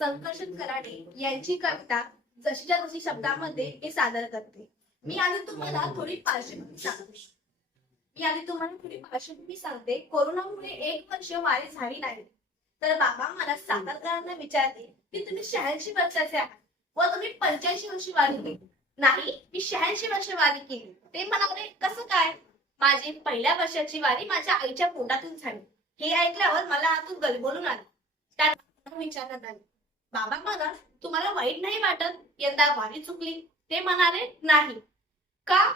संकर्षण कराडे यांची कविता जशीच्या जशी शब्दामध्ये मी सादर करते. मी आधी तुम्हाला थोडी पार्श्वभूमी सांगते. मी आधी तुम्हाला थोडी पार्श्वभूमी सांगते. कोरोनामुळे एक वर्ष वारी झाली नाही. तर बाबा मला सातारकरांना विचारते की तुम्ही शहाऐंशी वर्षाचे आहात व तुम्ही पंच्याऐंशी वर्षी वारी केली. नाही मी शहाऐंशी वर्ष वारी केली. ते म्हणाले कसं काय? माझी पहिल्या वर्षाची वारी माझ्या आईच्या पोटातून झाली. हे ऐकल्यावर मला आतून गलबोलून आले. त्या विचारण्यात आले बाबा मला तुम्हाला वाईट नाही वाटत? यंदा वारी चुकली. ते म्हणाले नाही. का?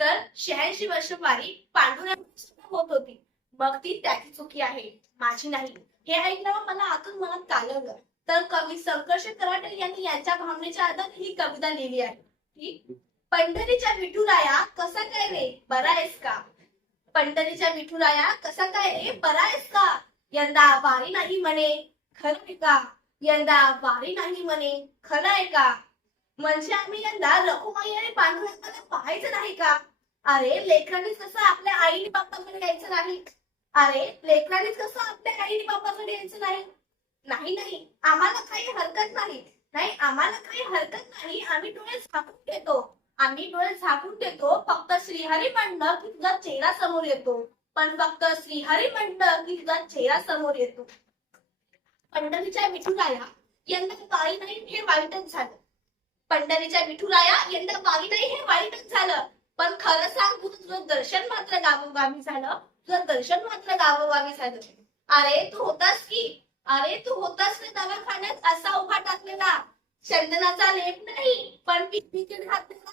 तर शहाऐंशी वर्ष वारी पांडुरंग होत होती. मग ती त्याची चुकी आहे माझी नाही. हे ऐकल्यावर मला आतून मनात कालवलं. तर कवी संकर्ष कराटे यांनी यांच्या भावनेच्या आधार ही कविता लिहिली आहे. की पंढरीच्या विठुराया कसा काय रे? बरा आहेस का? पंढरीच्या विठुराया कसा काय रे? बरा आहेस का? यंदा वारी नाही म्हणे. खरं आहे का? यंदा वारी नाही म्हणे. खरं आहे का? म्हणजे आम्ही यंदा रखुमाई आणि पांडुरंगाला पाहायचं नाही का? अरे लेकरांनीच कसं आपल्या आईने बाप्पाकडे यायचं नाही? अरे लेकरांनीच कसं आपल्या आईने बाप्पाकडे यायचं नाही? नाही नाही. आम्हाला काही हरकत नाही. नाही आम्हाला काही हरकत नाही. आम्ही डोळे झाकून घेतो आम्ही डोळे झाकून देतो. फक्त श्रीहरी म्हणलं की तुझा चेहरा समोर येतो. पण फक्त श्रीहरी म्हणलं की तुझा चेहरा समोर येतो. पंढरीच्या विठुराया यंदा बाई नाही हे वाईटच झालं. पंढरीच्या विठुराया यंदा बाई नाही हे वाईटच झालं. पण खरं सांग तुझं दर्शन मात्र गावोगावी झालं. तुझं दर्शन मात्र गावोगावी झालं. अरे तू होतास की? अरे तू होतास ना दवाखान्यात? असा उभा टाकलेला. चंदनाचा लेप नाही पण पिकपिकीत घातलेला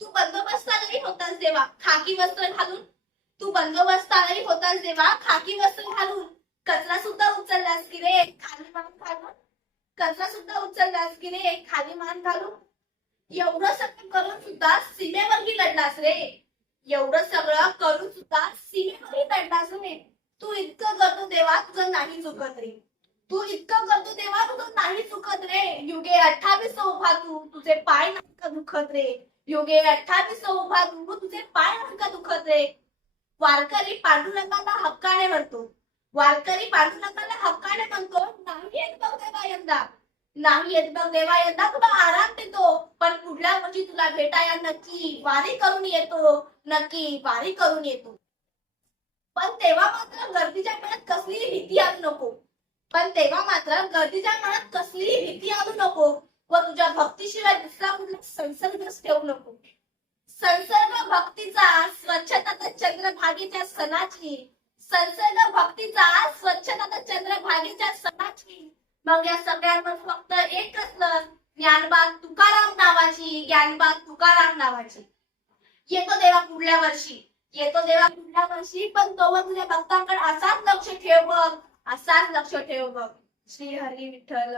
तू बंदोबस्तालाही होतास देवा खाकी वस्त्र घालून. तू बंदोबस्तालाही होतास देवा खाकी वस्त्र घालून. कचरा सुद्धा उचललास की रे खाली मान घालून. कचरा सुद्धा उचललास की रे खाली मान घालून. एवढं सगळं करून सुद्धा सीमेवरही लढलास रे. एवढं सगळं करून सुद्धा सीमेवरही लढलास रे. तू इतकं करतो देवा तुझं नाही चुकत रे. तू इतकं करतो देवा तुझं नाही चुकत रे. युगे अठ्ठावीस उभा तू. तुझे पाय नाही का दुखत रे. युगे अठ्ठावीस उभा तू. तुझे पाय नाही का दुखत रे. वारकरी पांडुरंगाला हक्काने म्हणतो वारकरी पांडुरंगाला हक्काने म्हणतो नाही येत बघ देवा यंदा. नाही येत बघ देवा यंदा. तुला आराम देतो. पण पुढल्या वर्षी तुला भेटाया नक्की. वारी करून येतो. नक्की वारी करून येतो. पण तेव्हा मात्र गर्दीच्या मनात कसलीही भीती आणू नको. पण तेव्हा मात्र गर्दीच्या मनात कसलीही भीती आणू नको व तुझ्या भक्तीशिवाय दुसरा कुठला संसर्गच ठेवू नको. संसर्ग भक्तीचा स्वच्छता चंद्रभागीच्या सणाची संसर्ग भक्तीचा स्वच्छता चंद्रभागेच्या सणाची मग या सगळ्यांवर फक्त एकच लस ज्ञानबाग तुकाराम नावाची ज्ञानबाग तुकाराम नावाची. येतो देवा पुढल्या वर्षी येतो देवा पुढल्या वर्षी पण तोवर तुझ्या भक्तांकडे असाच लक्ष ठेव बघ असाच लक्ष ठेव बघ. श्री हरी विठ्ठल.